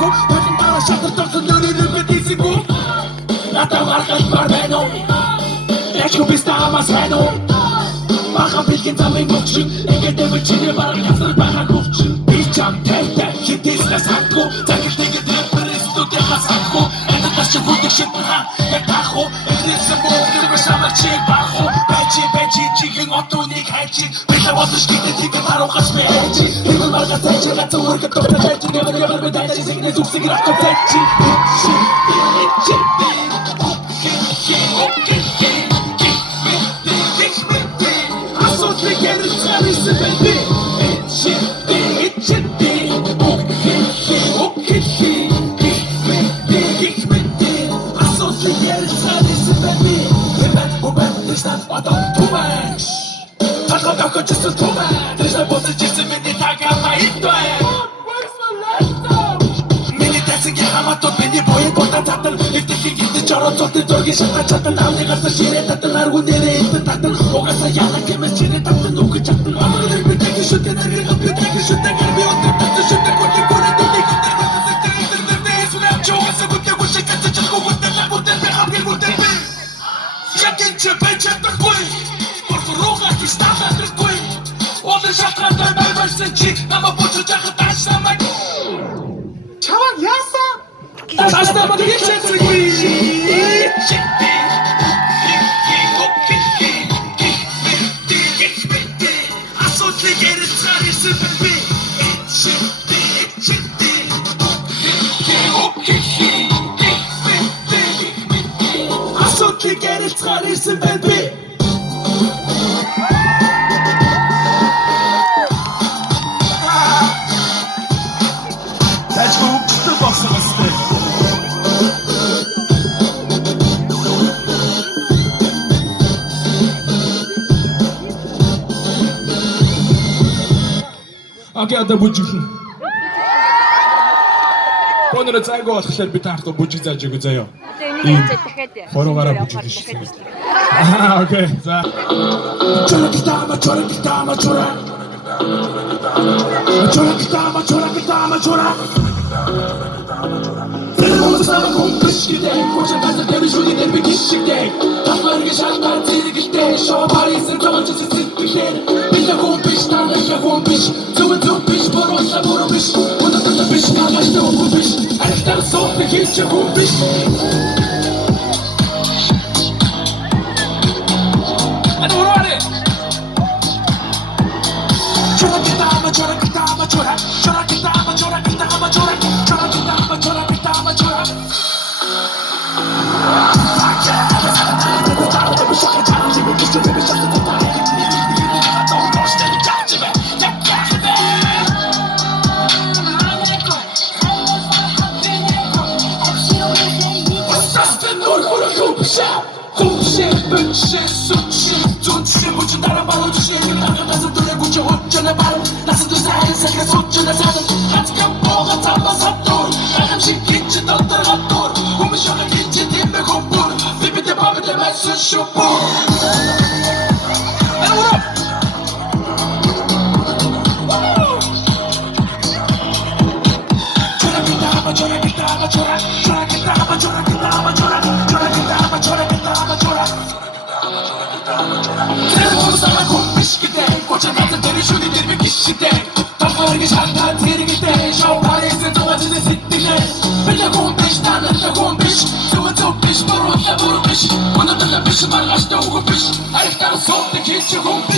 исэнгүү Бэлэн дараа шатарсан нөрөөрөө исэнгүү Надад маргал барбэно Ячгүй бистамас хэно Баха бэлгэн замын мөчн Ингээд дэвэ чиний бараг ясар байгаа гүвчин Би чам тайтай хитээснээс хатгүй Загилтэйгээ дэвэрэстүү дэхас хатгүй Энд тас чи бүдэг шитнха Яг таху Эхнээсээ мөөхнөр башамар чи баху Бэчи чихэн отооныг хайчи Бэлэ бодож гитэ тигэ марухас мэйчи Нэгэн марга тайчи гацаа үргэж тохта тайчи Гэмэр бэдайчи сигнэ зүгсэг ратко тайчи Зорги шатаа чатан авны гасаа ширээ татан аргу нэрээ итэн татан угаасаа яалаа гэмээс ширээ татан үгүй чатан амрыг битэйг шүтэн аргыг битэйг шүтэн гарби өтөр татан шүтэн гүтэн гүрэн дэйг өтөр татан зэтэр дэйг сүнэм чугасаа гүтэн гүшээ татан чалгу гүтэн гүтэн хапгил гүтэн якин че бэчэтэхгүй орхорога тистатэхгүй одэр шатрандай байварсан чи нама бочо жахат таашамай чаван яса таашамай дэгэчэхгүй Listen, baby. Let's go to the box of a stick. Okay, ada bujuk. Ponere цайгаа болохоор би таахгүй бүжиг зааж өгөө заяа. Хорогоороо бүжиг шүү. Окей. За. Чоракитама. Тэрмос сама компишгидэ, хочагаас дэвшүүний дэрбэ гიშгдэ. Тафаргэ шалтгаан зэрэгтэй, шоу парисэн томч сэтгэлээр. Била компиш танаа компиш, зөв биш борооса бороо биш. Одоттой биш камаштай уу биш. Архтар софт хийж компиш. One of the fish, my last dog of fish. I got a salt to get you home.